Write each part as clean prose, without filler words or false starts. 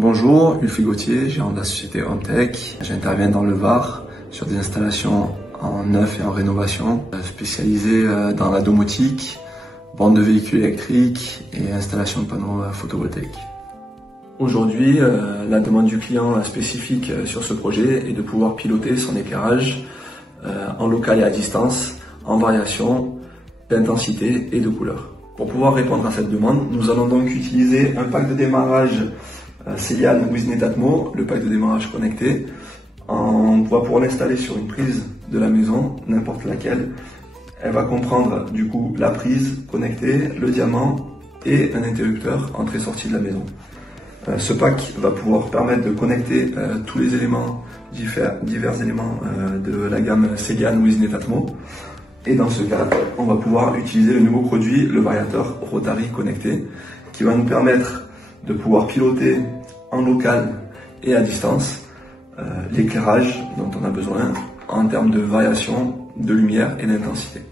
Bonjour, Ulfi Gauthier, gérant de la société Homtech. J'interviens dans le Var sur des installations en neuf et en rénovation, spécialisées dans la domotique, bornes de véhicules électriques et installation de panneaux photovoltaïques. Aujourd'hui, la demande du client spécifique sur ce projet est de pouvoir piloter son éclairage en local et à distance, en variation d'intensité et de couleur. Pour pouvoir répondre à cette demande, nous allons donc utiliser un pack de démarrage Celian with Netatmo, le pack de démarrage connecté. On va pouvoir l'installer sur une prise de la maison, n'importe laquelle. Elle va comprendre du coup la prise connectée, le diamant et un interrupteur entrée-sortie de la maison. Ce pack va pouvoir permettre de connecter tous les éléments, divers éléments de la gamme Celian with Netatmo. Et dans ce cas, on va pouvoir utiliser le nouveau produit, le variateur Rotary connecté, qui va nous permettre de pouvoir piloter en local et à distance l'éclairage dont on a besoin en termes de variation de lumière et d'intensité.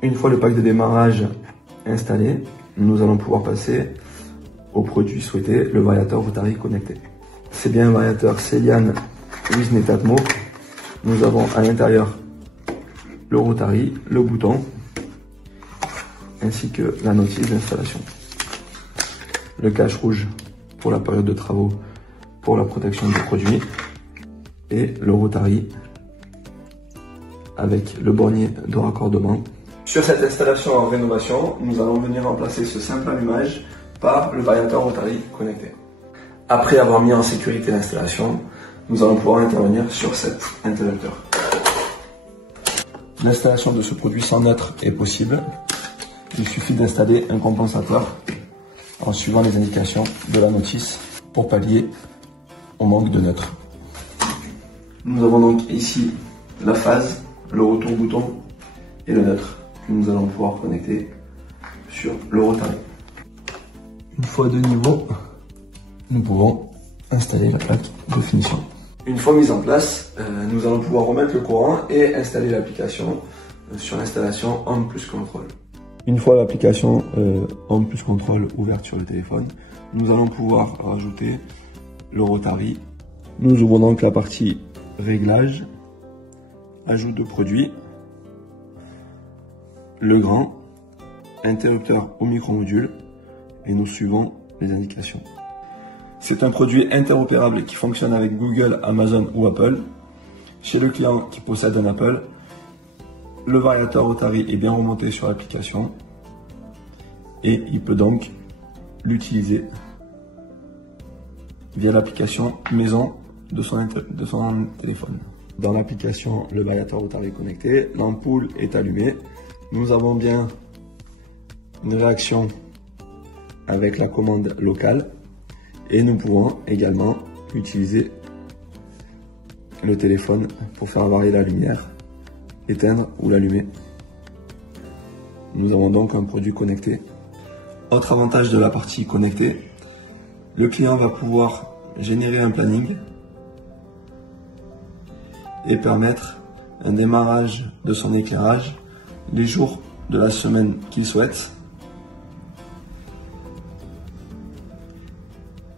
Une fois le pack de démarrage installé, nous allons pouvoir passer au produit souhaité, le variateur Rotary connecté. C'est bien un variateur Celian with Netatmo. Nous avons à l'intérieur le Rotary, le bouton, ainsi que la notice d'installation. Le cache rouge pour la période de travaux pour la protection du produit et le Rotary avec le bornier de raccordement. Sur cette installation en rénovation, nous allons venir remplacer ce simple allumage par le variateur Rotary connecté. Après avoir mis en sécurité l'installation, nous allons pouvoir intervenir sur cet interrupteur. L'installation de ce produit sans neutre est possible. Il suffit d'installer un compensateur en suivant les indications de la notice pour pallier au manque de neutre. Nous avons donc ici la phase, le retour bouton et le neutre que nous allons pouvoir connecter sur le Rotary. Une fois de niveau, nous pouvons installer la plaque de finition. Une fois mise en place, nous allons pouvoir remettre le courant et installer l'application sur l'installation Home plus Control. Une fois l'application Home plus Control ouverte sur le téléphone, nous allons pouvoir rajouter le Rotary. Nous ouvrons donc la partie réglage, ajout de produit, le grand, interrupteur au micro-module et nous suivons les indications. C'est un produit interopérable qui fonctionne avec Google, Amazon ou Apple. Chez le client qui possède un Apple, le variateur Rotary est bien remonté sur l'application et il peut donc l'utiliser via l'application maison de son téléphone. Dans l'application, le variateur Rotary est connecté, l'ampoule est allumée. Nous avons bien une réaction avec la commande locale. Et nous pouvons également utiliser le téléphone pour faire varier la lumière, éteindre ou l'allumer. Nous avons donc un produit connecté. Autre avantage de la partie connectée, le client va pouvoir générer un planning et permettre un démarrage de son éclairage les jours de la semaine qu'il souhaite.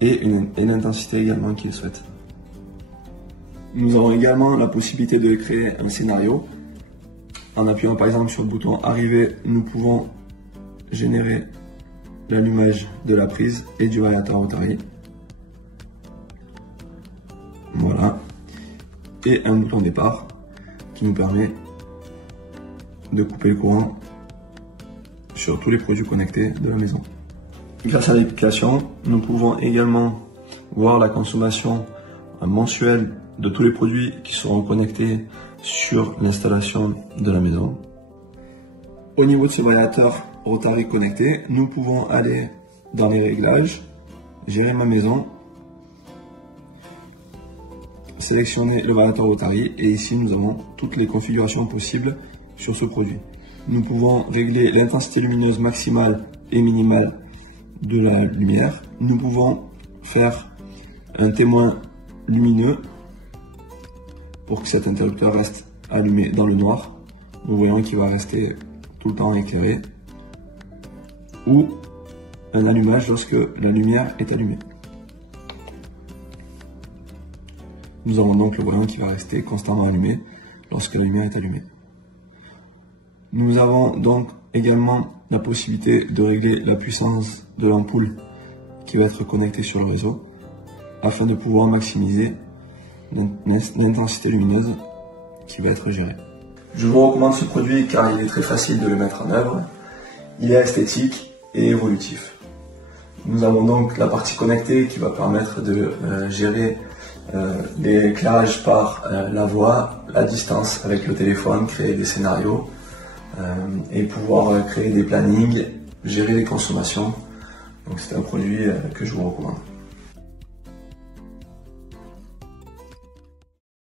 Et une intensité également qu'il souhaite. Nous avons également la possibilité de créer un scénario. En appuyant par exemple sur le bouton arriver, nous pouvons générer l'allumage de la prise et du variateur Rotary. Voilà. Et un bouton départ qui nous permet de couper le courant sur tous les produits connectés de la maison. Grâce à l'application, nous pouvons également voir la consommation mensuelle de tous les produits qui seront connectés sur l'installation de la maison. Au niveau de ce variateur Rotary connecté, nous pouvons aller dans les réglages, gérer ma maison, sélectionner le variateur Rotary et ici nous avons toutes les configurations possibles sur ce produit. Nous pouvons régler l'intensité lumineuse maximale et minimale de la lumière. Nous pouvons faire un témoin lumineux pour que cet interrupteur reste allumé dans le noir. Nous voyons qu'il va rester tout le temps éclairé. Ou un allumage lorsque la lumière est allumée. Nous avons donc le voyant qui va rester constamment allumé lorsque la lumière est allumée. Nous avons donc également la possibilité de régler la puissance de l'ampoule qui va être connectée sur le réseau afin de pouvoir maximiser l'intensité lumineuse qui va être gérée. Je vous recommande ce produit car il est très facile de le mettre en œuvre, il est esthétique et évolutif. Nous avons donc la partie connectée qui va permettre de gérer l'éclairage par la voix, la distance avec le téléphone, créer des scénarios et pouvoir créer des plannings, gérer les consommations. Donc c'est un produit que je vous recommande.